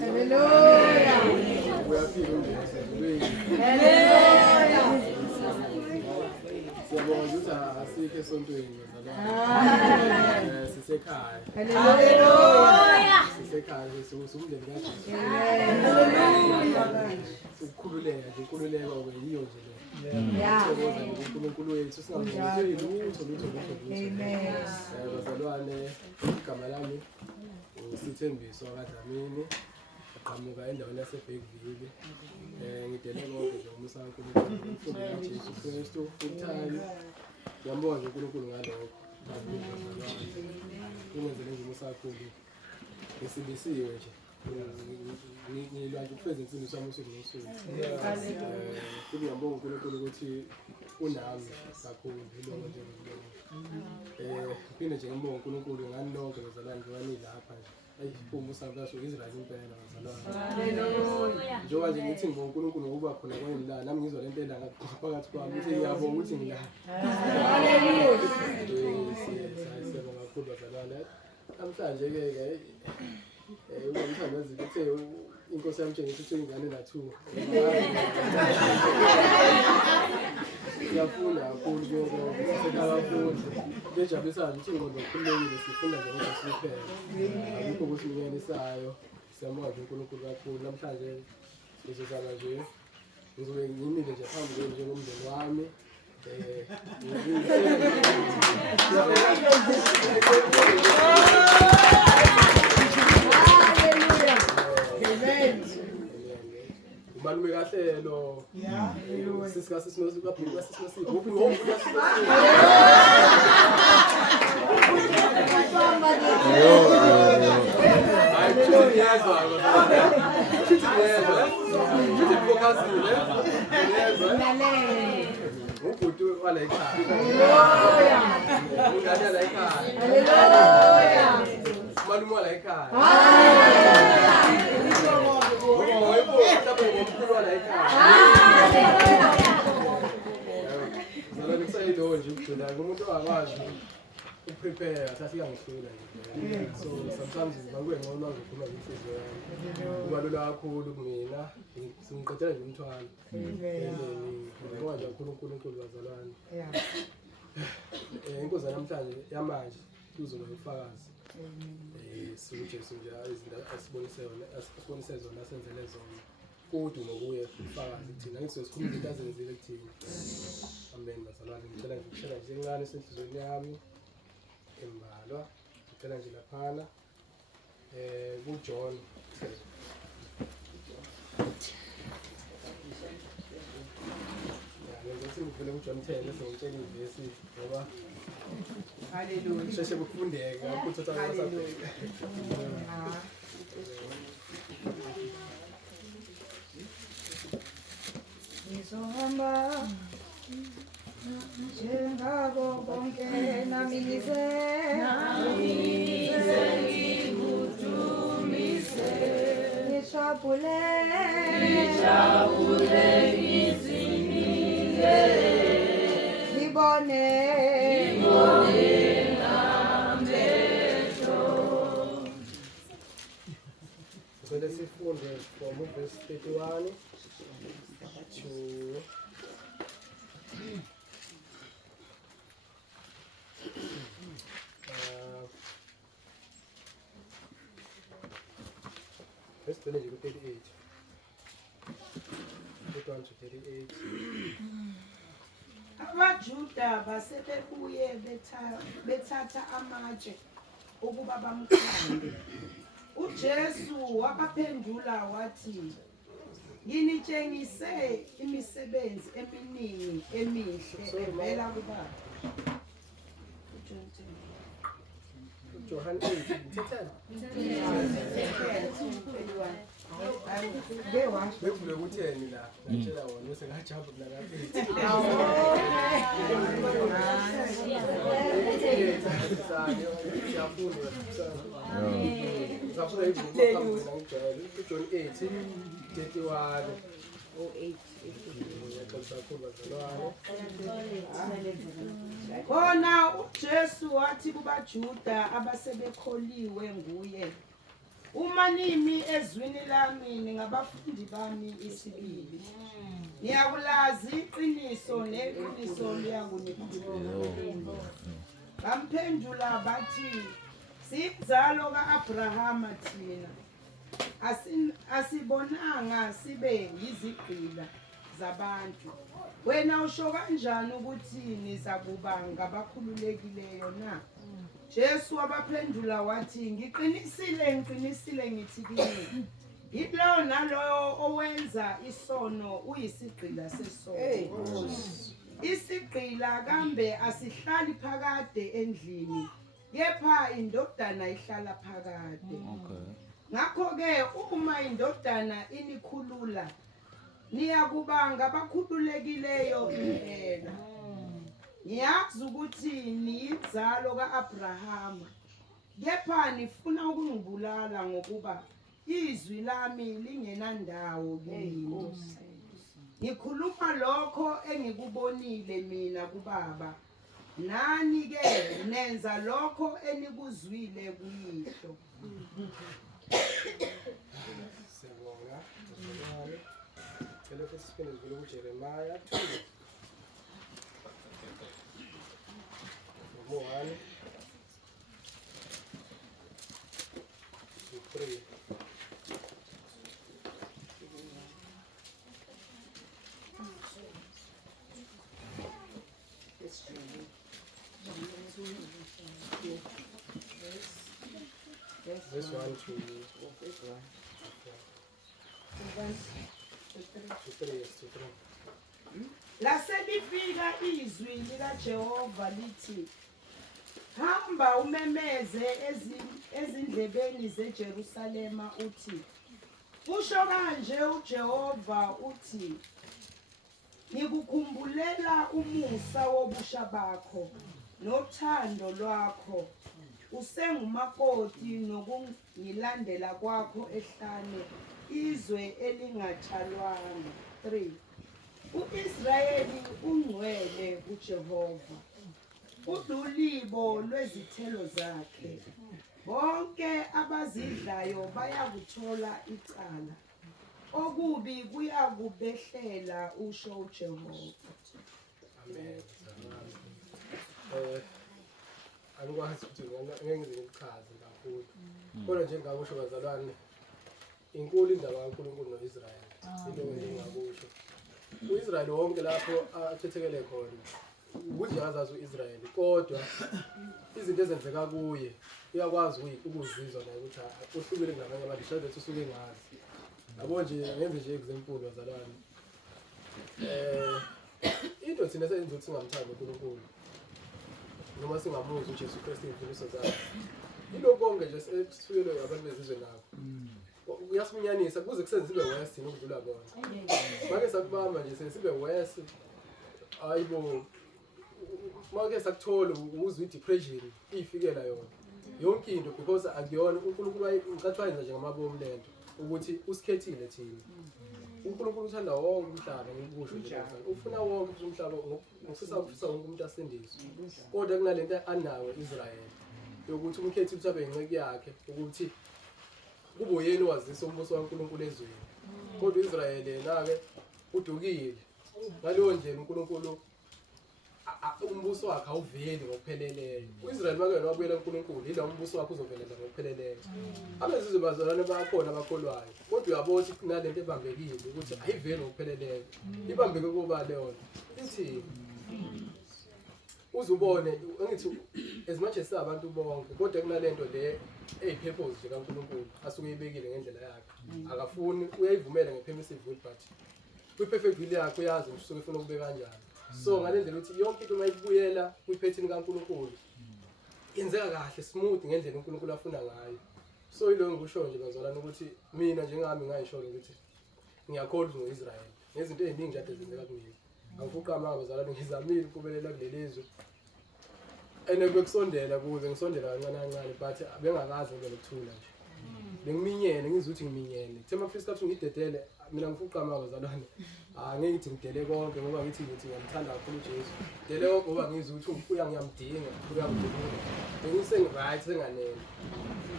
Hallelujah. Siyabonga ukuthi asikho esontweni sisekhaya. Hallelujah. Sisekhaya umndeni kaJesu. Ukukhululeka nje inkululeko yiyo nje le. Siyabonga uNkulunkulu wethu singavumelani lutho. Amen. Bazalwane igama lami uSithembiso kaDlamini aqhamuka endaweni yaseBhekville. Ngidele konke nje umusa kaNkulunkulu umfundo kaJesu Kristu uthando. Ngiyambonga nje uNkulunkulu ngalokho. Ungenzele nje umusa kakhulu. Ngisindisiwe nje. Ngilwa nje ukufeza insini sami usuku nosuku. Ngiyambonga uNkulunkulu ukuthi unami kakhulu ilonke nje ngibonga. Phinde nje ngibonga uNkulunkulu ngani lonke bazalwane ngani lapha nje. Umusa kaSo Israel impela bazalwane. Hallelujah. Njengoba nje ngithi ngibonga uNkulunkulu ngokuba khona kwengilana nami ngizwa lento endala phakathi kwami ukuthi ngiyabonga ukuthi ngilana. Hallelujah. Siyabonga kakhulu bazalwane. Namhlanje ke ngithanda nje ukuthi inkosi yami tshengisa ukuthi ingane nathuka. Siyafunda kakhulu konke sisekafundi. Ngejabulisa nje ukuthi ingqondo okhululekile sifunda nje ukuthi siphele. Akukho ukuthi ngiyenisayo. Siyabonga nje uNkulunkulu kakhulu namhlanje sizozama nje. Ngizobe ngimile nje phambi nje ngomndeni wami. Malume kahlelo. Sisika sisinosikwabhika sisinosikwabhika. Uphi ngomuntu yasisinosikwabhika. Hayi ngiyezwa. Ngithi focusile. Ngiyezwa. Ubhuti wala ekhaya. Hallelujah. Ungane la ekhaya. Hallelujah. Malume wala ekhaya. Umuntu akwazi ukuprepare asafika ngihlula nje. So sometimes ngakube ngcono ngikhuluma ngenhliziyo yami. Kubalula kakhulu kumina. Singiqedela nje umthwalo. Ngibonga nje uNkulunkulu bazalwane. Inkosi namhlanje yamanje kuzoba ufakazi. SuJesu nje izinto asibonise zona asenzele zona. Kodwa ngokuye ufakazi kuthina ngithi sikhuluma izinto azenzile kuthina. Amen bazalwane ngicela nje ukushela nje ingane esenhlizweni yami embalwa ngicela nje laphana kuJohn ngizothi ngivule kuJohn 10 bese ngitshela ivesi ngoba haleluya sheshe kufundeka ukuthi uthakasabheka. Ngizohamba njengabo bonke nami ngize ngikudumise ngijabule ngizimile ngibone ngamehlo. Ngicela sifunde from verse 31 to verse 20 to 38. 31 to 38. AmaJuda basebebuye bethatha amatshe ukuba bamkhande. uJesu wabaphendula wathi, nginitshengise imisebenzi eminingi emihle evela kuBaba. John 8, bekuvule kutheni la ngitshela wona bese ngajabula John 8, 31. Khona uJesu wathi kubaJuda abasebekholiwe nguye, Uma nimi ezwini lami ningabafundi bami isibili. Ngiyakulazi iqiniso neqiniso liyangunikhulela. Bamphendula bathi siyinzalo ka-Abrahama thina. Asibonanga sibe yizigqila zabantu. Wena usho kanjani ukuthi nizakuba ngabakhululekileyo na? Jesu wabaphendula wathi ngiqinisile ngithi kini. Yilo naloyo owenza isono uyisigqila sesono. Isigqila kambe asihlali phakade endlini, kepha indodana ihlala phakade. Ngakho-ke uma indodana inikhulula, niyakuba ngabakhululekileyo impela. Ngiyazi ukuthi niyinzalo ka-Abrahama, kepha nifuna ukungibulala ngokuba izwi lami lingenandawo kini. Ngikhuluma lokho engikubonile mina kuBaba, nani-ke nenza lokho enikuzwile kuyihlo. Siyabonga. Cela futhi siphinde sivele kuJeremiya 2. One, 2, 3. This one to 3, yes, to 3. Laselifika izwi likaJehova lithi, hamba umemeze ezindlebeni zeJerusalema uthi, usho kanje uJehova uthi, ngikukhumbulela umusa wobusha bakho nothando lwakho, usengumakoti nokungilandela kwakho ehlane izwe elingatshalwanga. 3. U-Israyeli ungcwele kuJehova, udlulibo lwezithelo zakhe. Bonke abazidlayo bayakuthola icala, okubi kuyakubehlela usho uJehova. Amen. Angikwazi ukuthi ngeke ngize ngikuchaze kakhulu. Kodwa njengakusho bazalwane, inkulu indaba kaNkulunkulu noIsrayeli. Into engingakusho. uIsrayeli wonke lapho akhethekele khona. Ukuthi akazazi uIsrayeli kodwa izinto ezenzeka kuye uyakwazi ukuzizwa naye ukuthi uhlukile nabanye abantu shade usuke ngazi. Yabo nje ngenze nje example bazalwane. Into thina senze ukuthi singamthandi uNkulunkulu. Noma singamuzwa uJesu Kristu imfundiso zakhe. Ilokho konke nje esifuyelwe abantu bezizwe nabo. Uyasimnyanisa kuze kusenze sibe worse thina ukudlula bona. Make sakubamba nje sibe worse. Hayibo. Make sakuthola uzwe depression ifikela yona. Yonke into because akuyona uNkulunkulu ucathwayinza nje ngamabomu lento ukuthi usikhethile thina. uNkulunkulu uthanda wonke umhlaba ngikusho nje ufuna wonke umhlaba ngofisa wonke umuntu asindiswe. Kodwa kunalento anayo Israyeli yokuthi umkhethi uthi abe inceke yakhe ukuthi kube uyena owazisa umbuso kaNkulunkulu ezweni. Kodwa uIsrayeli yena-ke udukile. Ngaleyo ndlela uNkulunkulu umbuso wakhe awuveli ngokupheleleyo. uIsrayeli makena wabuyela kuNkulunkulu ila umbuso wakhe uzovelela ngokupheleleyo. Abezizwe bazalwane bakhona abakholwayo. Kodwa uyabona ukuthi kunalento ebambekile ukuthi ayiveli ngokupheleleyo. Ibambeke kuba leyo ithi uzubone ngithi as much as abantu bonke kodwa kunalento le eyipurpose nje kaNkulunkulu asuke eyibekile ngendlela yakhe. Akafuni uyayivumela ngepermissive will but kwi-perfect will yakhe uyazi ukuthi usuke ufuna kube kanjani. So ngalendlela ukuthi yonke into mayibuyela kwi-pattern kaNkulunkulu yenzeka kahle smooth ngendlela uNkulunkulu afuna ngayo. So yilo ngikusho nje bazalwane ukuthi mina njengami ngayisho ukuthi ngiyakholwa ngoIsrayeli nezinto eziningi nje ezenzeka kumina. Angifuqa amanga bazalwane ngizamile ukubelela kulelizwe. Ene bekusondela kuze ngisondela kancane kancane but bengakazi ngibe lokuthula nje. bengiminyene ngizwe ukuthi ngiminyene kuthe mafisa kathi ngidedele mina ngifuqa abazalwane angeke ngithi ngidele konke ngoba ngithi ngiyamthanda kakhulu uJesu dele konke ngoba ngizwe ukuthi ngiyamdinga bengisengiright senganele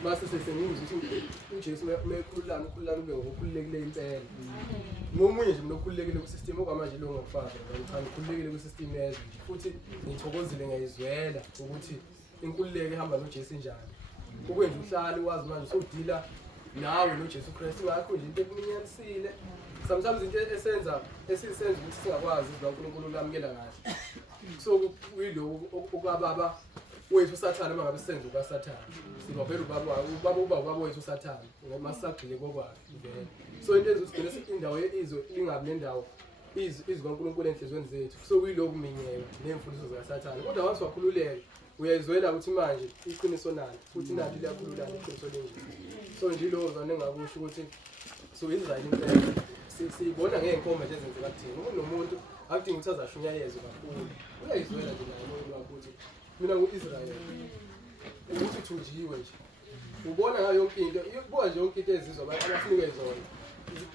base sesengizwe ukuthi uJesu mekhululana ube ngokukhululekile impela ngomunye nje nokhululekile kusystem okwamanje lo ngokufaka ngicela ngikhululekile kusystem yezwe futhi ngithokozile ngiyizwela ukuthi inkululeko ihamba noJesu njani ukwenza uhlale wazi manje usodila nawe noJesu Kristu ngakho nje into ekuminyanisile sometimes into esisenza ukuthi singakwazi uNkulunkulu ulamukela kahle so kuyilo okababa wethu uSathane mangabe sisenza ukaSathane siba vele ubaba wethu uSathane ngomasagcile kokwakhe vele so into ezosigcina indawo yezwe lingabi nendawo izwi kaNkulunkulu enhlizweni zethu so kuyilo kuminyeka nemfundiso zikaSathane kodwa once wakhululeka uyayizwela ukuthi manje iqiniso nalo futhi nathi liyakhululana iqiniso lenje so nje lo zwane ngakusho ukuthi so Israel impela siyibona ngeenkomo nje ezenzeka kuthina umuntu akudinga ukuthi azashunyayezwe kakhulu uyayizwela nje naye moyo wakho ukuthi mina nguIsrael ukuthi uthunjiwe nje ubona ngayo yonke into ibuka nje yonke into ezizwa abasinike zona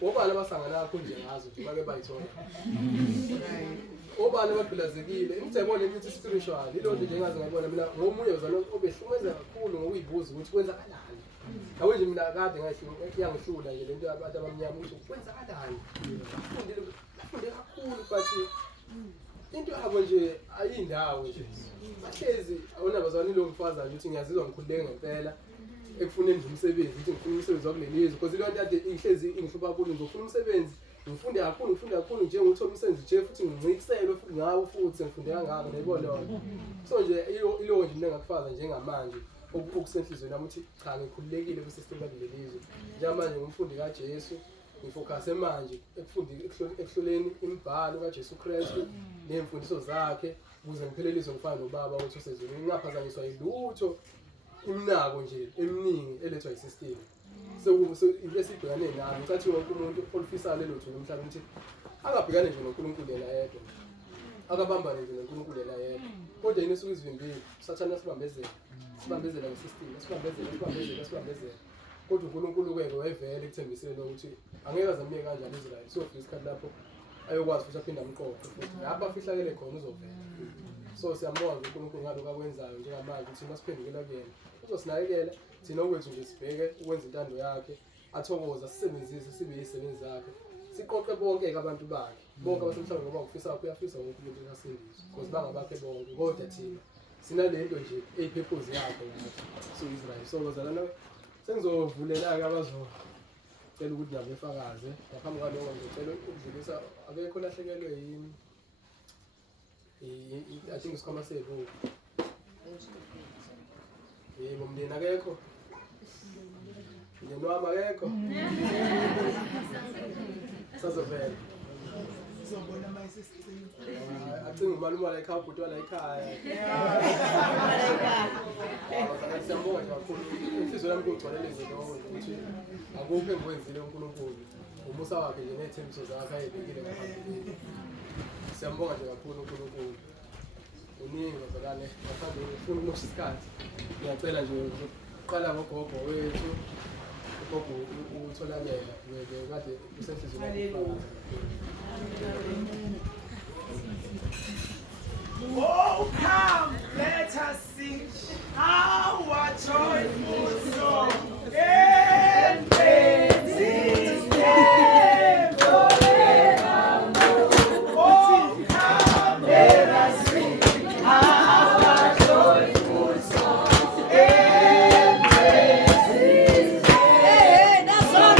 obani abasangana nakho nje ngazo nje bake bayithola obani abagqilazekile imthebone ukuthi spiritual ilonto nje engazi ngayibona mina ngomunye wazana obehlumeza kakhulu ngokuyibuza ukuthi kwenzakalani awu nje mina kade yangihlula nje lento abantu abamnyama ukuthi kwenzakalani funde kakhulu but into yabo nje ayindawo nje bahlezi awunabazwana lo mfazi nje ukuthi ngiyazizwa ngikhululeke ngempela ekufuneni nje umsebenzi ukuthi ngifuna umsebenzi wakulelizwe because ilonto ade ihlezi ingihlupha kakhulu ngifuna umsebenzi ngifunde kakhulu nje ngithola umsebenzi nje futhi ngincikiselwe futhi ngawo futhi ngifunde kangaka nayibona so nje ilo nje ngingakufaza njengamanje okusenhlizweni nami ukuthi cha ngikhululekile kwisystem yakulelizwe njengamanje ngumfundi kaJesu ngifocus manje ekuhloleni imibhalo kaJesu Kristu nemfundiso zakhe ukuze ngipheleliswe ngifana nobaba ukuthi usezweni ngingaphazanyiswa yilutho imnako nje eminingi elethwa yisystem so into esibhekane nayo ngicathi wonke umuntu olifisa lelo thulo umhlaba ukuthi angabhekane nje noNkulunkulu yena yedwa akabambane nje noNkulunkulu yena yedwa kodwa yini esuke izivimbile Sathane sibambezela ngesystem kodwa uNkulunkulu kweke wevele ekuthembiseni ukuthi angeke azamike kanjani Israel so isikhathi lapho ayokwazi futhi aphinda amqoqe futhi lapha afihlakele khona uzovela so siyambonga uNkulunkulu ngaloko akwenzayo njengamanje ukuthi masiphendukela kuyena uzosinakekela thina okwethu nje sibheke ukwenza intando yakhe athokoza sisebenzise sibe yisebenzi zakhe siqoqe bonke abantu bakhe bonke abasemhlabeni ngoba ufisa wakho uyafisa wonke umuntu asindiswe because bangabakhe bonke kodwa thina sinalento nje eyipurpose yakhe ngathi so Israel so bazalana sengizovulela-ke abazocela ukuthi nabo befakaze ngaphambi kwaloko ngizocela ukudlulisa akekho lahlekelwe yini I think isikhwama sethu yebo mndeni akekho mndeni wami akekho sazovela Sizobona mayisisicini. acinga umalume wala ekhaya ubhuti wala ekhaya siyambonga nje kakhulu inhliziyo yami kugcwalele izinto ukuthi akukho engikwenzile uNkulunkulu umusa wakhe nje nethembiso zakhe ayibekile ngaphambili siyambonga nje kakhulu uNkulunkulu uningi bazalane ngaphandle ufuna ukumosha isikhathi ngiyacela nje uqala ngogogo wethu ugogo utholakala kade usenhlizweni Oh, come, let us sing our joyful song and praise His name forevermore. Oh, come, let us sing our joyful song and praise His name. That's all.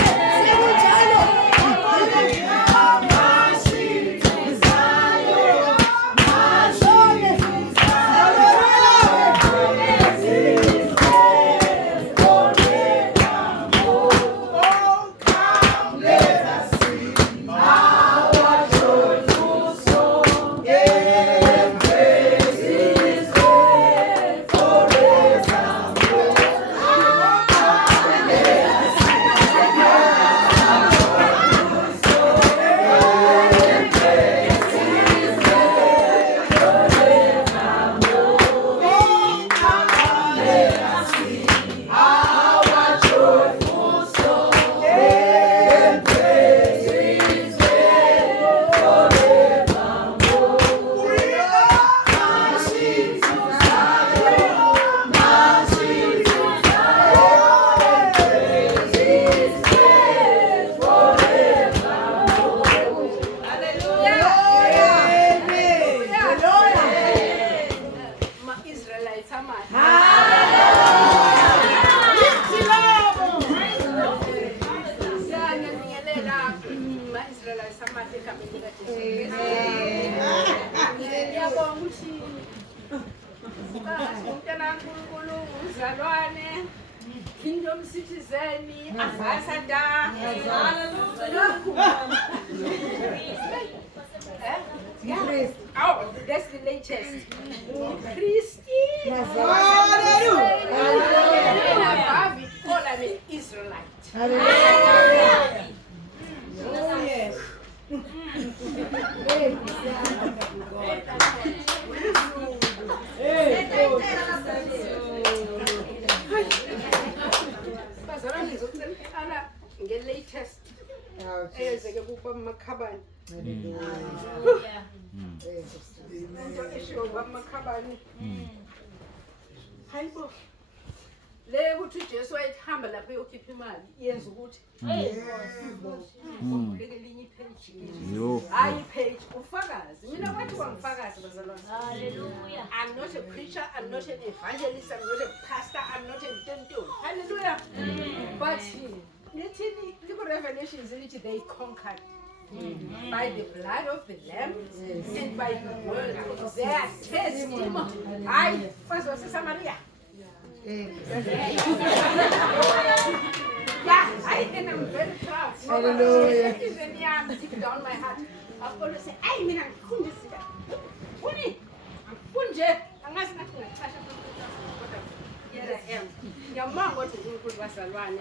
Ngiyabonga ukuthi umntana kaNkulunkulu uzalwane kingdom citizen ambassador. Oh, that's the latest. Christy. Hallelujah. All I'm an Israelite. Oh, yes. Bazalwane ngizokuqala nge-latest eyenzeke kuBamakhabani. Into eshiwo uBamakhabani. Hayibo. Le ukuthi uJesu wayehamba lapha eyokhipha imali yenza ukuthi lekelinye ipage. Hayi page ufakazi. Mina wathi wangifakazi bazalwane. Hallelujah. I'm not a preacher, I'm not an evangelist, I'm not a pastor, I'm not a tonto. Hallelujah. But Revelations they conquered by the blood of the Lamb and by the word of their testimony. I first was Samaria. Yeah, and I'm very proud. Hallelujah. Deep down my heart, I've always said, I mean, I'm going to see that. Here I am. Ngiyamanga ukuthi uNkulunkulu bazalwane.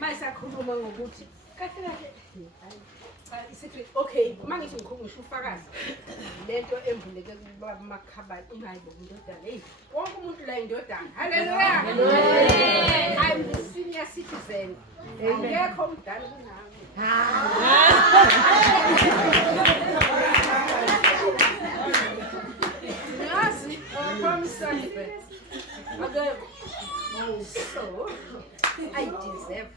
Mayisakhuluma ngokuthi kahle okay, mangithi ngisho ufakazi. Lento embuleke kuBamakhabani ingayibo indodana. Hey, wonke umuntu la indodana. Hallelujah. I'm the senior citizen. Ngekho umdala kunami. Yazi, from Sunday. Okay. So, I deserve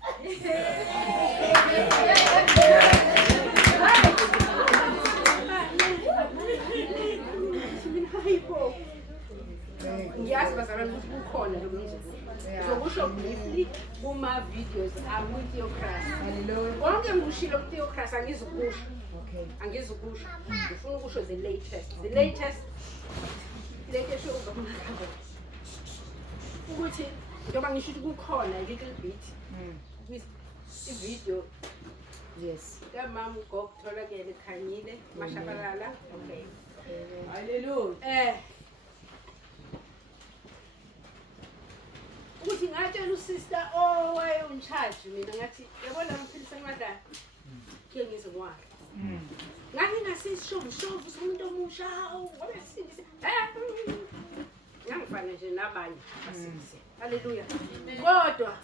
Ngiyazi bazalwane ukuthi kukhona lo mzuzu. Sokusho briefly kuma videos Theocracy. Konke ngikushilo Theocracy angizukusho. Okay. Angizukusho. Ngifuna ukusho the latest. The latest uzokukhamba. Ukuthi njengoba ngisho ukuthi kukhona a little bit with i-video. Yes. Kamama ngokutholakele khanyile mashabalala. Okay. Hallelujah. Ukuthi ngatshela usister owayeuncharge mina ngathi yabona mphilisa emadala ke ngizokwazi. Ngathi ngasishovu somuntu omusha wabe sindise. Ngangifana nje nabanye basindise. Hallelujah. Kodwa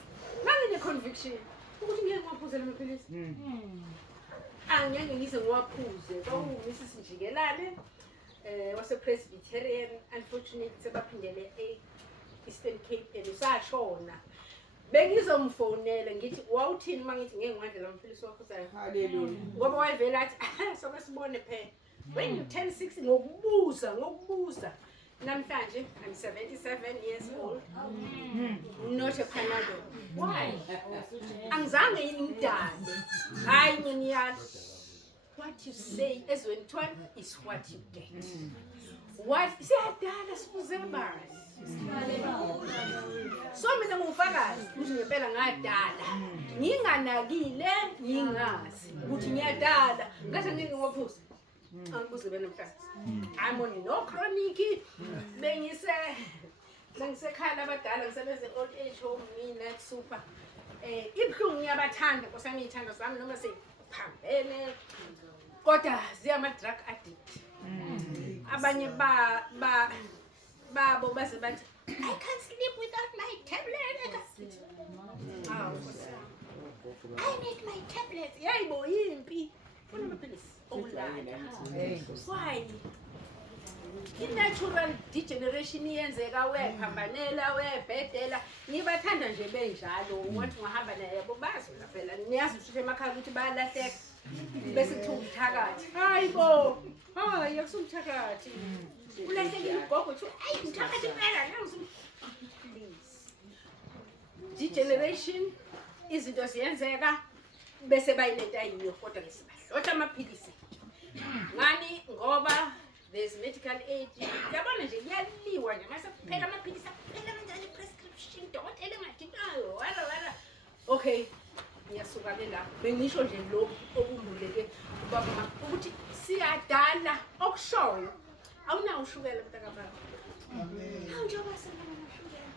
ngine conviction ukuthi ngeke ngaphuze lo maphilisi. Angeke ngize ngiwaphuze. Kwawumisi Njikelane wase Presbyterian, unfortunately sebaphindele Eastern Cape and usashona. Bengizomfonela ngithi wawuthini mangithi ngeke ngiwadlela amaphilisi wakho sayo. Hallelujah. Ngoba wayevela athi soke sibone phela. When you turn 60 ngokubuza. Namhlanje I'm 77 years old. Not a Panadol. Why? Angizange ngidale. Hayi ngiyani. What you say as when one is what you get. What siyadala sikuzembazi. So mina ngufakazi ukuthi ngempela ngadala. Nginganakile ngingazi ukuthi ngiyadala. Ngathi ngeke ngophuza. Angibuze benamhlanje. I'm on no chronic. Bengisekhala abadala ngisebenza old age home mina super. Ibhlungu ngiyabathanda nkosami ngithanda sami noma sephambene. Kodwa ziyama drug addict. Abanye babo base bathi I can't sleep without my tablet. I need my tablet. Yayibo yimpi. Funa amaphilisi. Why? I-natural degeneration iyenzeka wephambanela webhedela nibathanda nje benjalo wathi ngahamba naye yabo bazi phela niyazi ukuthi emakhaya ukuthi bayalahleka bese kuthi umthakathi hayibo hayi akusumthakathi ulahlekile ugogo uthi ayi umthakathi phela nangu please degeneration izinto ziyenzeka bese bayileta yiyo kodwa ngesibahlo amaphilisi ngani ngoba there's medical aid yabona nje kuyaliwa nje mase kuphela amaphilisi aphela kanjani prescription dokotela engadinayo wala okay ngiyasuka ke lapho bengisho nje lo okumbuleke ubaba ukuthi siyadala okushoyo awunawo ushukela mntakababa awunjoba senama ushukela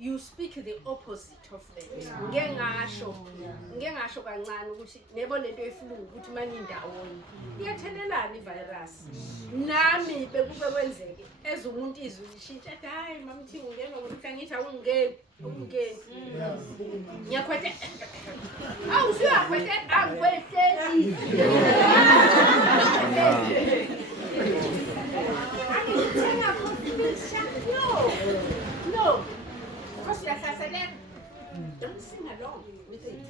you speak the opposite of that ngeke ngasho kancane ukuthi nebo lento eflungu ukuthi manje indawoni iyathelelana ivirus nami bekube kwenzeke ezumuntu izwi lishintsha hayi mamthi ungena ngokuthi ngithi awungeni ngiyakhwethe awusuyakhwethe akwethe angithenga confirmation no because yahlaseleka don't sing along with it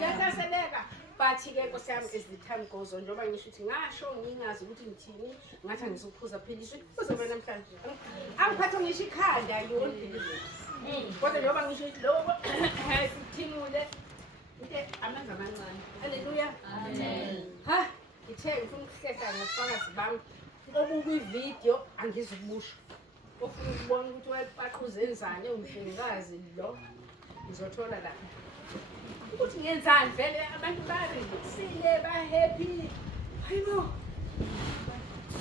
yahlaseleka but ke nkosiyami as the time goes on njengoba ngisho ukuthi ngasho ngingazi ukuthi ngithini ngathi ngizophuza phela uzobe namhlanje angiphatha ngisho ikhanda you won't believe it kodwa njengoba ngisho ukuthi lokho sithimule into amanzi amancane haleluya amen ha ngithe ngifuna ukuhlehla ngofakazi bami obuku video angizubusha ofuna ukubona ukuthi wayepaqhuze enzani umhlengikazi lo ngizothola la ukuthi ngenzani vele abantu barelaxile ba happy hayibo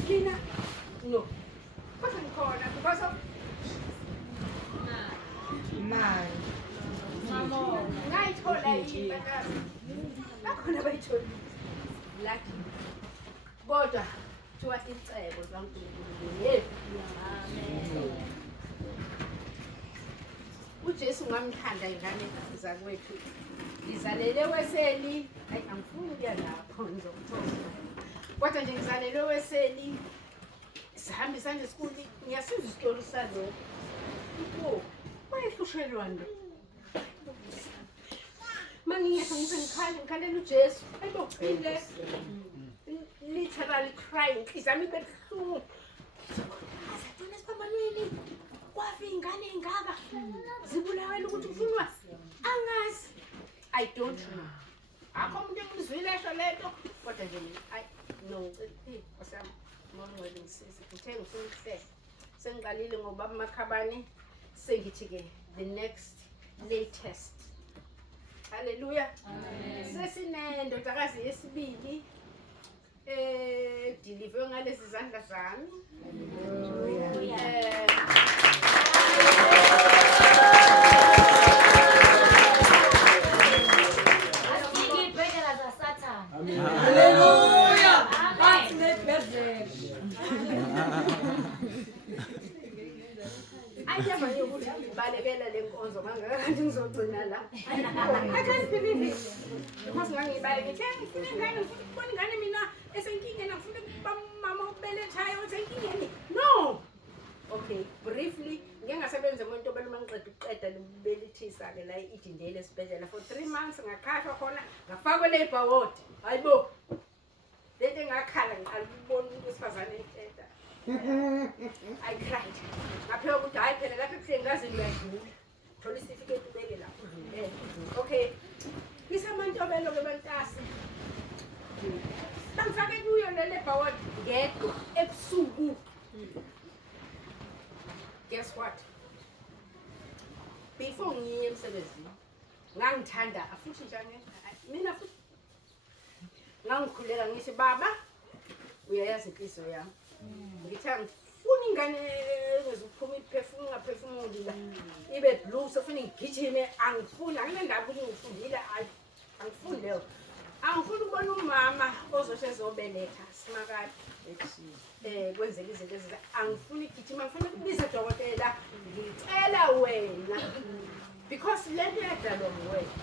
kina no kodwa ngikhona because of mamo ngayithola yini bakazi bakhona bayithola lucky kodwa kuthiwa icebo likaNkulunkulu yethu amen uJesu ngamthanda ingane zakwethu ngizalele weseli hayi angifuni ukuya lapho ngizokuthola kodwa nje ngizalele weseli sihambisa nje esikoleni ngiyasiza isitori salo wayehlushelwana mangiyethu ngikhalela uJesu ayibophile literally crying izami bebuhlungu asathona esiphambanweni kwafi ingane engaka zibulawela ukuthi kufunwa angazi I don't know akho umuntu engizwile esho lento kodwa nje I no osama ngicela ngisize ngithe ngifuna ukuhlela sengiqalile ngoba amakhabane sengithi ke the next latest haleluya amen sesinendodakazi yesibili deliver ngalezi zandla zami asingibhekela za Satan Amen. Hallelujah. That's the best. ayiyama ukuthi ngibalekela lenkonzo kangakanti ngizogcina la I can't believe it because ngangibale ngithi ngifuna ingane ngifuna ukubona ingane mina esenkingeni ngifuna ukuba mama obelethayo esenkingeni no okay briefly ngeke ngasebenza umuntu obeluma ngiqeda ukuqeda libelithisa ke la idindele esibhedlela for 3 months ngakhashwa khona ngafakwa labor ward hayibo lento ngakhala ngikubona ukusifazane ethetha I cried. Ngaphe ukuthi hayi phela lapha ebuhlengazini uyadlula. Thola isitifiketi ubeke lapho. Okay. Isamantobelo ke bantasi. Bangifake kuyo le labor ward ngedwa ebusuku. Guess what? Before ngiye emsebenzini ngangithanda afuthi njani mina futhi ngangikhuleka ngithi baba uyayazi inhliziyo yami ngithanga funa ingane ngizophuma iphefumula ngaphefumuli la ibe blue sofuna ngigijime angifuni anginandaba ukuthi ngifundile angifuni leyo angifuni ukubona umama ozosheza obeletha simakade kwenzeka izinto ezile angifuni igijima ngifuna ukubiza dokotela ngicela wena because lento yadalwa nguwena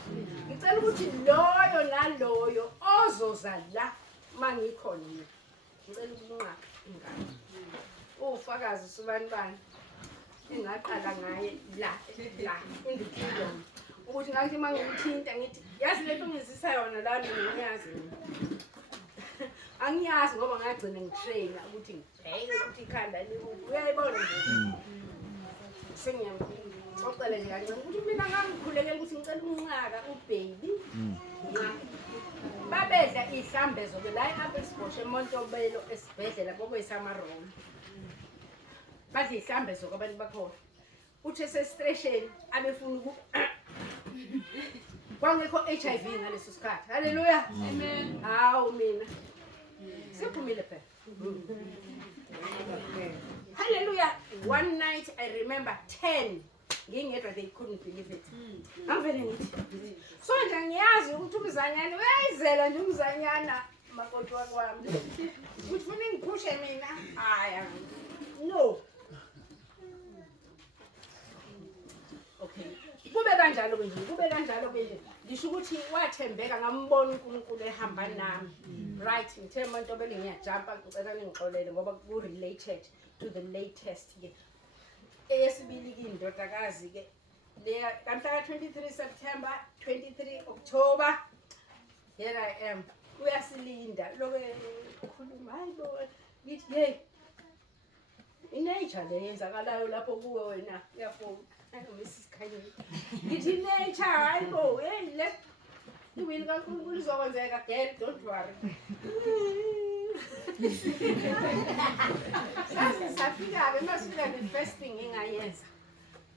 ngicela ukuthi loyo naloyo ozoza la mangikhona ngicela ukunqaka ingane ufakazi subani bani engaqala ngaye la in the kingdom ukuthi ngathi mangithinta ngithi yazi lento ngizisa yona la ngiyazi angiyazi ngoba ngagcina ngitraina ukuthi ngibheke ukuthi ikhanda uyayibona nje sengiyamxoxela nje kancane ukuthi mina ngangikhulekela ukuthi ngicela ukunqaka ubaby babedla ihla isambezo ke la e-apple squash eMontobelo esibhedlela bokuyisamaroma bathi isambezo kwabantu bakhona uthi esestation abefuna uku kwangekho HIV ngaleso sikhathi haleluya amen hawu mina siphumile phela hallelujah one night I remember 10 ngingedwa they couldn't believe it angivele ngithi so nje ngiyazi ukuthi umzanyana uyayizela nje umzanyana makoti wami ukuthi funa ngiphushe mina haya no okay kube kanjalo nje ngisho ukuthi wathembeka ngambona uNkulunkulu ehamba nami right ngithe Montobelo ngiyajumpa ngicela ningixolele ngoba ku related to the latest ke eyesibili kindodakazi ke leya kamhla 23 September 23 October here I am uyasilinda lokho ukhuluma hayibo ngithi hey inature le yenzakalayo lapho kuwe wena uyafuna Mrs. Kanye ngithi nature hayibo hey le iwini kaNkulunkulu izokwenzeka girl don't worry safika-ke masifika the first thing engayenza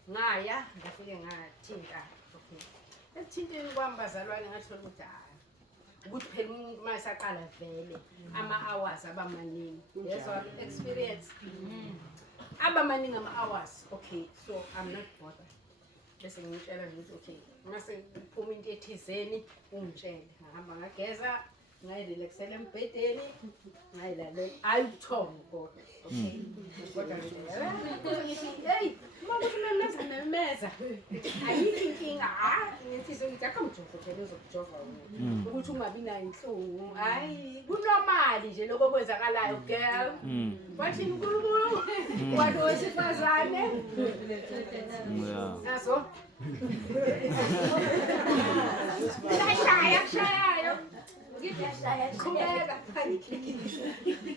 ngaya ngafike ngathinta okay ekuthinteni kwami bazalwane ngathola ukuthi hayi ukuthi phela umuntu uma esaqala vele ama-hours abamaningi yezo experience abamaningi ama-hours okay so I'm not bothered bese ngitshela ukuthi okay mase kuphuma into ethizeni ungitshele ngahamba ngageza ngayirelaxela embhedeni ngayilalela ayithongo kodwa okay kodwa ngithi hey mama kunemeza nemeza ayikho inkinga ngithi ngithatha umjovo phela uzokujova ukuthi ungabi nayo inhlungu hayi kunormali nje lokho kwenzakalayo girl wathi uNkulunkulu wathi wesifazane naso shayayo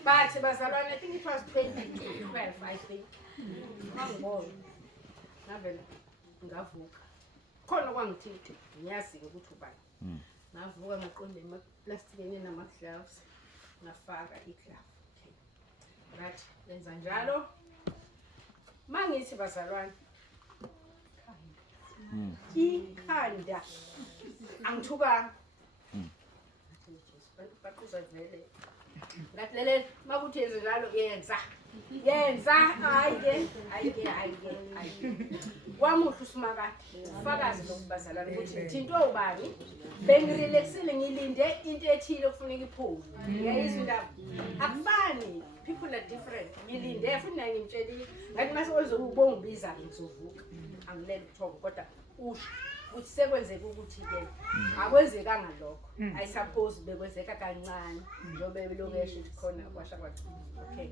But bazalwane, I think it was 2012, I think. Ngangibona. Ngavela ngavuka. Khona kwangithithi ngiyazi ukuthi ubani. Ngavuka ngaqonda emaplastikeni nama-gloves ngafaka i-glove. Okay. Right, lenza njalo. Mangithi bazalwane. Ikhanda angithukanga. Bakuza vele ngahlele makuthi njalo yenza ayike wamuhla uSimakade ufakazi lokubazalana ukuthi thinto ubani bengirelaxile ngilinde into ethile okufuneka iphume ngiyayizwa indaba akufani people are different ngilinde futhi ngimtsheli ngathi mase uzobonga ubiza ngizovuka angilele ukuthonga kodwa usho ukuthi sekwenzeka ukuthi ke akwenzekanga lokho I suppose bekwenzeka kancane njobe belokesho ukuthi khona kwasha kwathi okay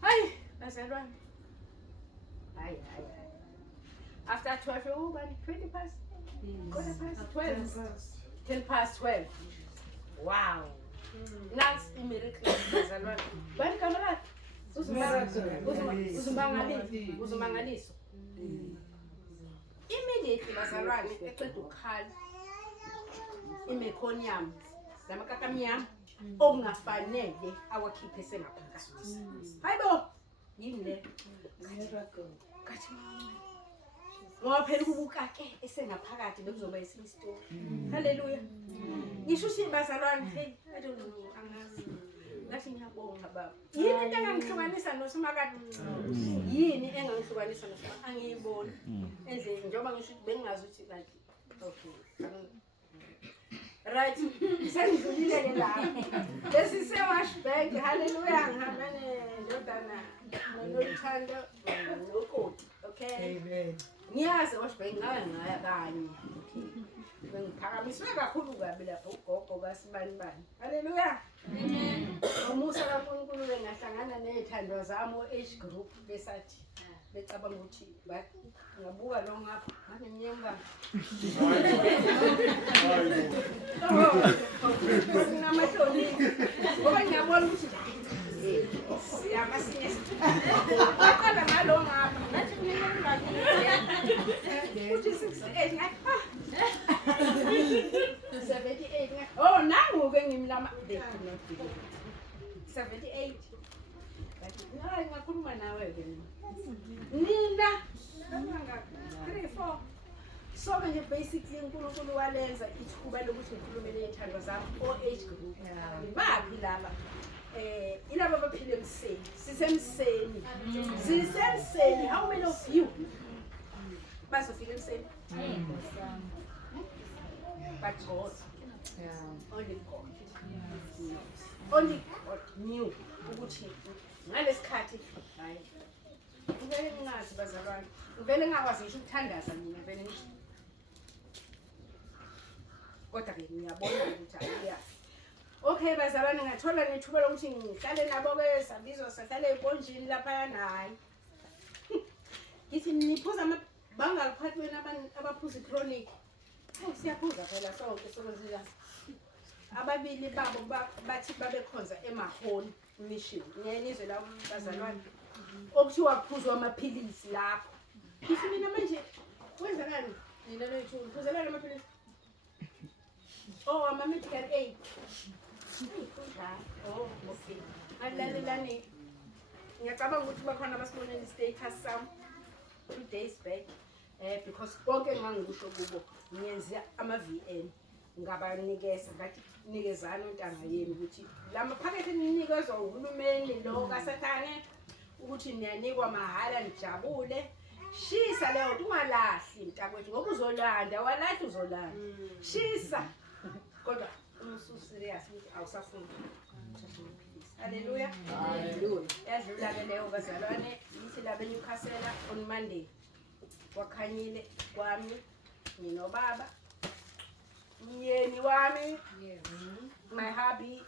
hayi bazalwane hayi after 12 ubani 20 past 10 past 12 wow nansi imiracle bazalwane bani kamera uzumangaliso immediately bazalwane eqeda ukukhala imeconium lamakakamiya okungafanele awakhiphe sengaphakathi hayibo yini le kathi ngoba phela ukubuka ke esengaphakathi bekuzoba esinye story haleluya ngisho ukuthi bazalwane hey I don't know angazi ngathi ngiyabonga baba yini into engangihlukanisa noSimakade yini engangihlukanisa noSimakade angiyibona endlini njengoba ngisho ukuthi bengingazi ukuthi kanti okay right sendlulile ke la lesi sewashbank haleluya ngihambane ndodana noLuthando nokoti okay amen ngiyazi washbank ngaya kanye okay bengiphakamiswe kakhulu kabi lapho ugogo kaSibanibani haleluya amen umusa kaNkulunkulu bengahlangana nezithandwa zami age group besathi becabanga ukuthi ngabuka lo ngapha nganimnyemba ngamahloni ngoba ngiyabona ukuthi siyamasinye aqala ngalo ngapha ngathi ngiyabona ukuthi 68 ngathi 78 ngathi oh nangu ke ngimla mama, they could not believe it. 78. But no, ngakhuluma nawe ke nina 3 4 so manje basically uNkulunkulu walenza ithuba lokuthi ngikhulumele izithandwa zami o age group baphi laba ilaba baphile emseni sisemseni how many of you bazofika emseni but God only God knew ukuthi ngalesikhathi hayi ngeke ngingazi bazalwane ngivele ngakwazi ngisho ukuthandaza mina vele ngisho kodwa ke ngiyabona ukuthi ayazi okay bazalwane ngathola nethuba lokuthi ngihlale nabo ke sabizwa sahlale ekonjini lapha nayi ngithi niphuza bangaphathweni abaphuza chronic siyaphuza phela sonke sokwenzela ababili babo bathi babekhonza eMahoni mission ngiyanizwe la bazalwane okuthiwa kuphuzwa amaphilisi lapho ngithi mina manje wenzakani nina lethu phuzela amaphilisi ama-medical aid okay alalelani ngiyacabanga ukuthi bakhona abasibonela i-status sami 2 days back because konke ngangikusho kubo ngiyenza ama-VN ngabanikeza ngathi nikezana untanga yenu ukuthi la maphakethe ninikezwa uhulumeni lo kasathane ukuthi niyanikwa mahhala nijabule shisa leyo ungalahli mntakwethu ngoba uzolanda walahla uzolanda shisa kodwa umusu serious ukuthi awusafuni haleluya haleluya yadlula ke leyo bazalwane yithi la beNewcastle on Monday wakhanyile kwami nginobaba myeni wami my hubby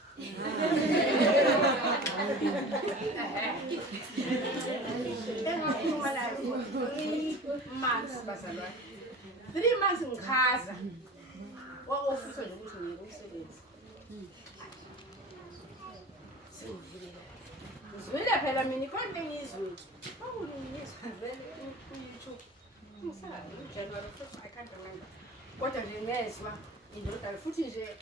engakhuluma naye 3 months bazalwane 3 months ngikhaza ofisa nje ukuthi ngiyomsebenzi ngizwile phela mina ikhonto engizwile ngizwe vele ku-YouTube ngisazi January 1st I can't remember kodwa nje ngezwa indodana futhi nje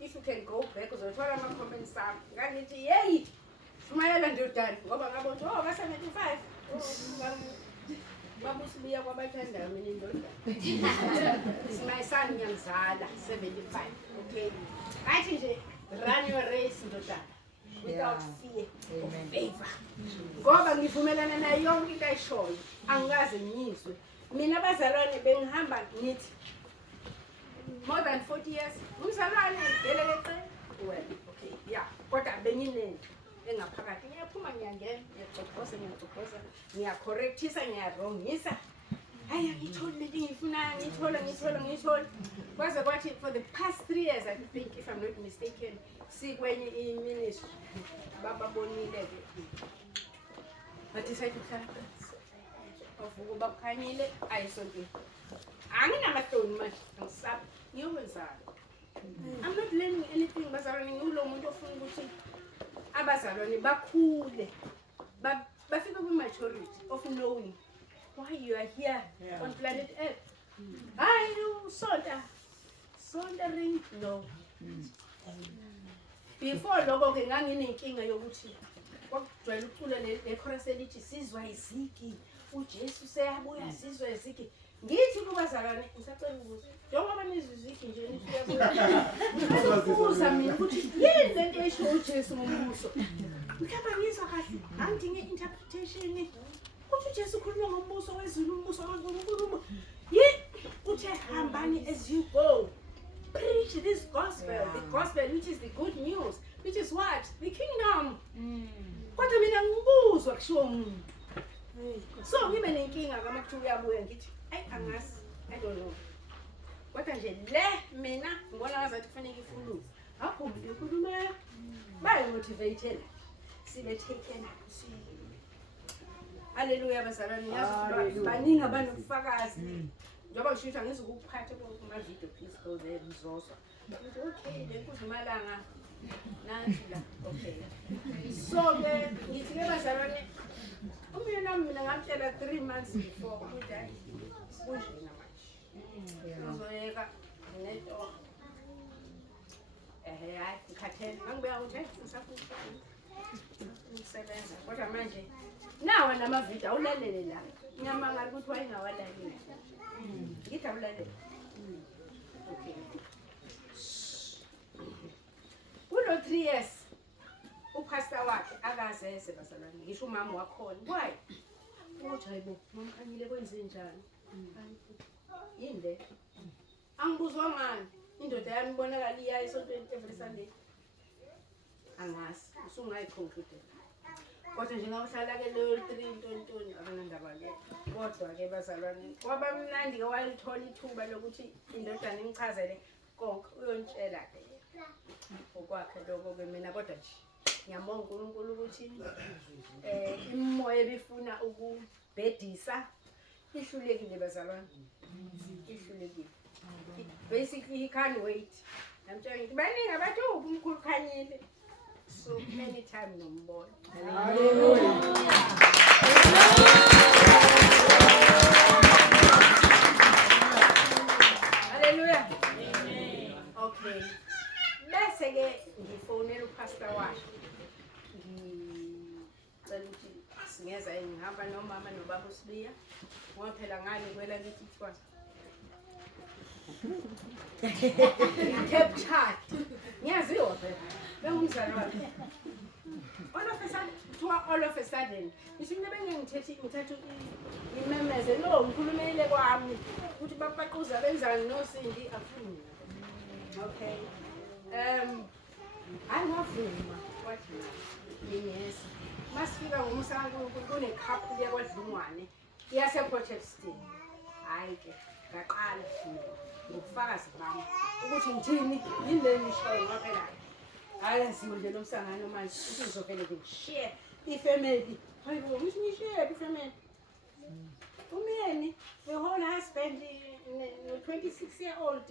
if you can go back uzothola ama-comments ami ngangithi yeyi shumayela ndodana ngoba ngabona ukuthi ba-75 babusibiya kwabathandayo mina indodana my son ngiyamzala 75 okay athi nje run your race ndodana without fear of favor ngoba ngivumelana nayo yonke into ayishoyo angikaze ngizwe mina bazalwane bengihamba ngithi more than 40 years umzalwane ngelekeqe well okay yeah kodwa benginento engaphakathi ngiyaphuma ngiyangena ngiyacochoza ngiyacorrectisa ngiyarongisa hayi ngithole lento engiyifunayo ngithola kwaze kwathi for the past 3 years I think if I'm not mistaken sikwenye i-ministry bababonile ke bathi uvuka bakhanyile ayisontweni anginamahloni manje ngisapha ngiyokwenzani I'm not learning anything bazalwane ngulo muntu ofuna ukuthi abazalwane bakhule bafike kwi-maturity of knowing why you are here on planet Earth hayi sontering no before lokho ke nganginenkinga yokuthi kwakujwayele ukucula le-chorus elithi sizwa izigi uJesu seyabuya sizwa izigi ngithi kubazalwane ngisacela ukuthi njengoba nizwe izigi nje nibuza mina ukuthi yini lento esho uJesu ngombuso mhlawumbe ngizwa kahle angidinge interpretation ukuthi uJesu ukhuluma ngombuso wezulu umbuso kaNkulunkulu uthe hambani as you go preach this gospel the gospel which is the good news which is what the kingdom kodwa mina ngibuzwa kushiwo umuntu so ngibe nenkinga kamakuthiwa uyabuya ngithi angazi I don't know kodwa nje le mina ngibona ngazathi kufanele ifuluze akho umuntu ukhulumayo bayi-motivated sibe taken up haleluya bazalwane yazi baningi abantu ubufakazi njengoba ngisho angizukuphatha kuma-video please go there ngizozwa okay le nkuzumalanga nansi la okay so-ke ngithi-ke bazalwane umyeni wami mina ngamtshela 3 months before ukuthi hayi kunjena manje uzoyeka nento hayi ngikhathele angibeka ukuthi ngisafuna ukusebenza kodwa manje nawa namavidiyo awulalele la ngiyamangala ukuthi wayengawalaleli ngithi awulalele okay kulo 3 years upastor wakhe akazeze bazalwane ngisho umama wakhona why ukuthi hayibo mamkhanyile kwenze njani yini le angibuzwa ngani indoda yami ibonakala iya esontweni every Sunday angazi usungayiconclude kodwa nje ngawuhlala ke leyo 3 ntontoni abanandaba ke kodwa ke bazalwane kwaba mnandi ke wayithola ithuba lokuthi indodana imchazele konke uyontshela ke okwakhe lokho ke mina kodwa nje ngiyabonga uNkulunkulu ukuthi imoya ebifuna ukubhedisa ihlulekile bazalwane ihlulekile basically he can't wait I'm telling you baningi abantu umkhulu khanyile so anytime nombona hallelujah okay bese ke ngifonela upastor wakhe ngicela ukuthi singeza ngihamba nomama nobaba uSibiya ngoba phela ngale kwela lithi kuthiwa captured ngiyaziwa phela bengumzali wami all of a sudden isinto ngithatha imemeze lo ngikhulumele kwami ukuthi bapaquza benzani noSindi afuni okay angavuma wathi yes masifika ngomsana kune cup le kwadlungwane iyase Potchefstroom hayi ke ngaqala ngokufakazi bami ukuthi ngithini yini nisho ngaphela ayaziwe nje lomsangano manje ukuthi ngizovele ngishare ifamily hayibo ngithi ngishare ifamily umyeni the whole husband no 26-year-old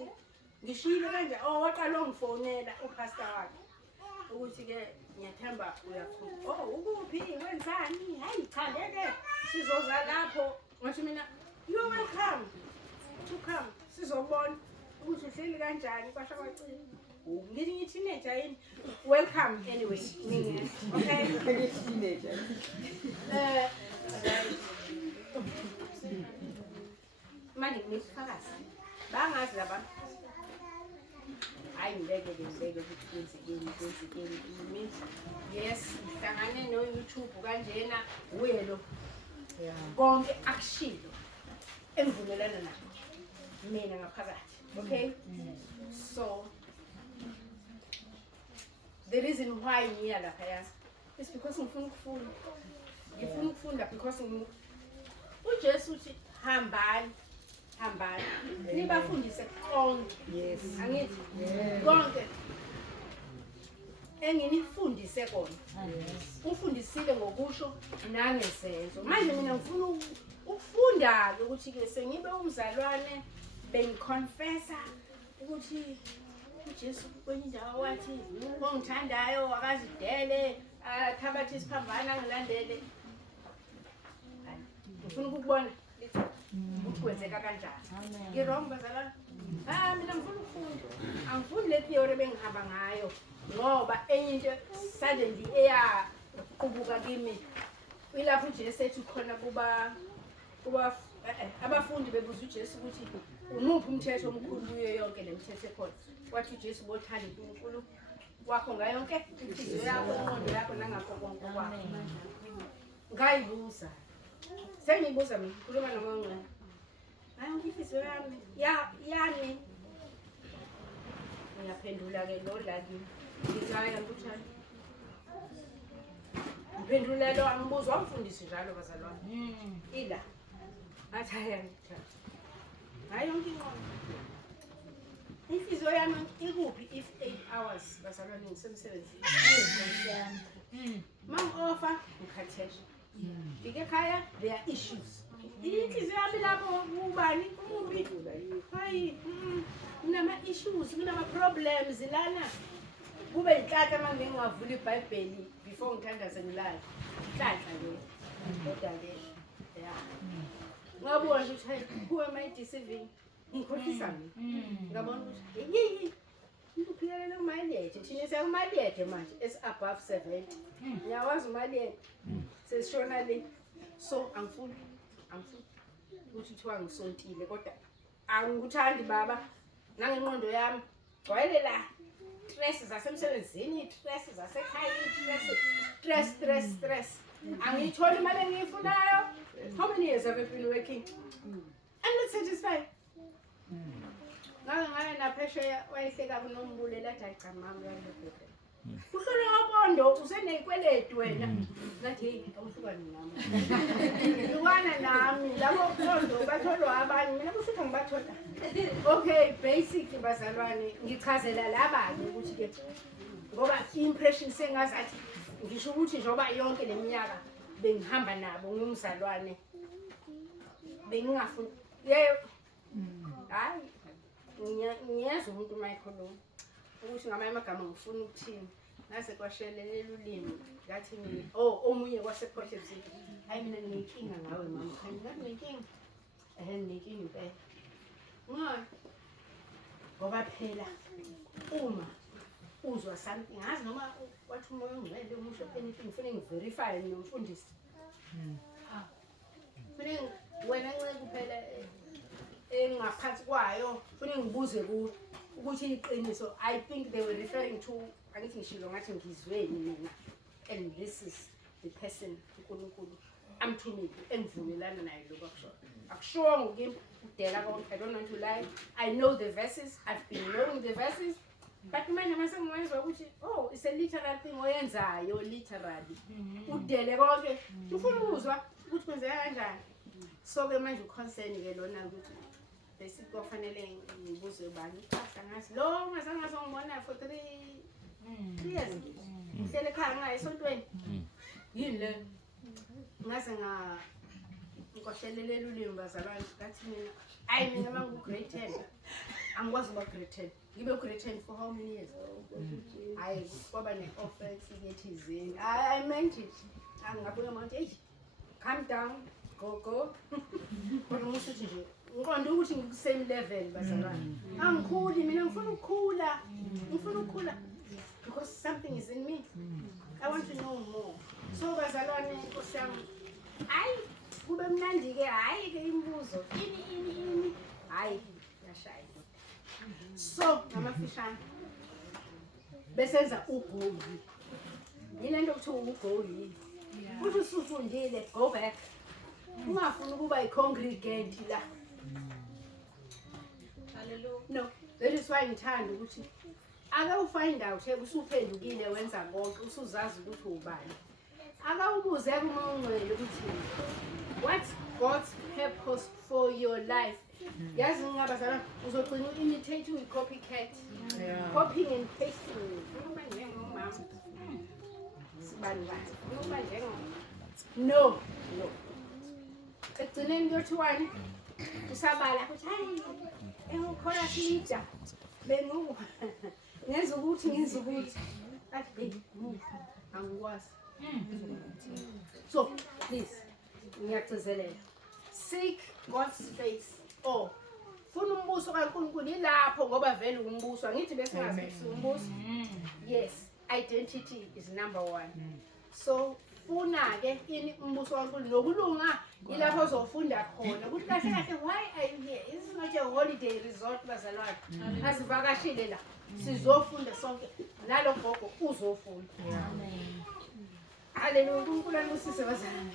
ngishilo kanje waqala ngifonela upastor wakhe ukuthi ke ngiyathemba uyakhuluma ukuphi wenzani hayi cha ngeke sizoza lapho ngathi mina you welcome to come sizobona ukuthi uhleli kanjani kwasha kwacina ngithi teenager yini welcome anyway ningi okay teenager manje ngisifakazi bangazi laba hayi ngeke ukuthi kwenzekeni yes ngihlangane no YouTube kanjena uye lo konke akushilo engivumelana nakho mina ngaphakathi okay so the reason why ngiya lapha yazi is because ngifuna ukufunda because uJesu uthi hambani nibafundise konke yes angithi konke enginifundise kona ufundisile ngokusho nangesenzo manje mina ngifuna ukufunda ukuthi ke sengibe umzalwane bengiconfessa ukuthi uJesu kwenye indawo wathi ongithandayo akazidele athabathe isiphambana ngilandele ngifuna ukubona ukuthi kwenzeka kanjani ngirong bazalwane mina ngifuna ukufunda angifuni le theory bengihamba ngayo ngoba enye into suddenly eyaqubuka kimi ilapho uJesu ethi khona kuba abafundi bebuza uJesu ukuthi umuphi umthetho omkhulu kuyo yonke lemithetho ekhona wathi uJesu bothanda uNkulunkulu wakho ngayo yonke inhliziyo yakho ingqondo yakho nangakho konke kwakho ngayibuza sengiyibuza mina ukhuluma nomangqe hayi inhliziyo yami yani ngiyaphendula ke lo laki ngizaya ukuthi ngiphendula lo angibuzo wamfundisi njalo bazalwane ila athi hayi yonke ingqondo inhliziyo yami ikuphi if 8 hours bazalwane ngisemsebenzini mangofa ngikhathesha ngike ekhaya there are issues inhliziyo yami lapho ubani umubi hayi kunama issues kunama problems lana kube inhlanhla manje ngingavula iBhayibheli before ngithandaze ngilala inhlanhla le kodwa ke ngabona ukuthi hayi who am I deceiving ngikhohlisa mina ngabona ukuthi yini ngikuphilele nomayile umaliyede thina sekumaliyede manje esi-above 70 ngiyawazi umaliyede sesishona le so angifuni ukuthi kuthiwa ngisontile kodwa angikuthandi baba nangenqondo yami gcwele la stress zasemsebenzini stress zasekhaya stress angiyitholi imali engiyifunayo. How many years have I been working? I'm not satisfied. Ngabe naphesheya wayehleka kunombulela athi ayicamama uyalibhebhe. Uhlolo ngobondo useney'kweletu wena. Ngathi hey awuhlukani nami. Hlukana nami labo bondo batholwa abanye mina kusho ngibathola. Okay, basically bazalwane ngichazela laba-ke ukuthi ke ngoba i-impression sengazathi ngisho ukuthi njengoba yonke leminyaka bengihamba nabo ngumzalwane bengingafuni hayi ngiyazi umuntu mayikhuluma ukuthi ngamanye amagama ngifuna ukuthini ngase kwashelele ulimi ngathi mina omunye kwase-Port Elizabeth hayi mina nginenkinga ngawe mama nginenkinga nginenkinga impela ngani ngoba phela uma uzwa something ngazi noma wathi umoya ongcwele umusho anything ngifuna ngiverify nomfundisi ngifuna wena nceke kuphela engaphansi kwayo ngifuna ngibuze kuwe ukuthi iqiniso. I think they were referring to angithi ngishilo ngathi ngizweni mina and this is the person uNkulunkulu amthumile engivumelana naye lokho akusho ngimi udela konke. I don't want to lie. I know the verses. I've been knowing the verses. But manje mase ngizwa ukuthi it's a literal thing oyenzayo literally. Udele konke. Ufuna ukuzwa ukuthi kwenzeka kanjani. So ke manje uconcern ke lona ukuthi bese kufanele ngibuze bani iphasa ngathi lo ngazangibona for 3 years. Ngihlele ekhaya ngayisontweni. Yini le? Ngase ngikoshelele ulimi bazalwane ngathi mina hayi mina mangu grade 10 angikwazi ukuba grade 10 ngibe grade 10 for how many years hayi kwaba ne-offense ngethizini I meant it angabuya manje hey calm down go kodwa umusuthi nje ngiqonda ukuthi ngiku-same level bazalwane angikhuli mina ngifuna ukukhula because something is in me. I want to know more. So bazalwane Nkosi yami hayi kube mnandi ke hayi ke imibuzo ini hayi yashaya. So ngamafishane besenza ugoli yini into kuthiwa ugoli futhi usufundile go back ungafuni ukuba i-congregant la. Hallelujah. No, that is why ngithanda ukuthi ake ufind out usuphendukile wenza konke usuzazi ukuthi ubani. Ake ubuze kuma ungcwele ukuthi what's God's purpose for your life? Yazi ngingabazana uzogcina imitate uyi-copycat. Copying and pasting. No. Ekugcineni kuyothi usabala ukuthi hayi engikhola sija ngenza ukuthi athi angikwazi. So please ngiyagcizelela seek God's face funa umbuso kaNkulunkulu ilapho ngoba vele umbuso angithi bese ngazi umbuso. Yes, identity is number 1. So funa ke ini umbuso kaNkulunkulu nokulunga ilapho uzofunda khona ukuthi kahle kahle why are you here? This is not a holiday resort bazalwane. Asivakashile la sizofunda sonke nalo gogo uzofunda. Amen. Haleluya. uNkulunkulu anibusise bazalwane.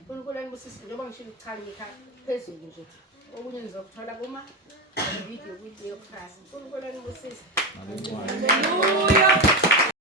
uNkulunkulu anibusise njengoba ngishilo ukuchanya ekhaya phezulu nje. Okunye nizokuthola kuma video yokukhasa. uNkulunkulu anibusise. Haleluya.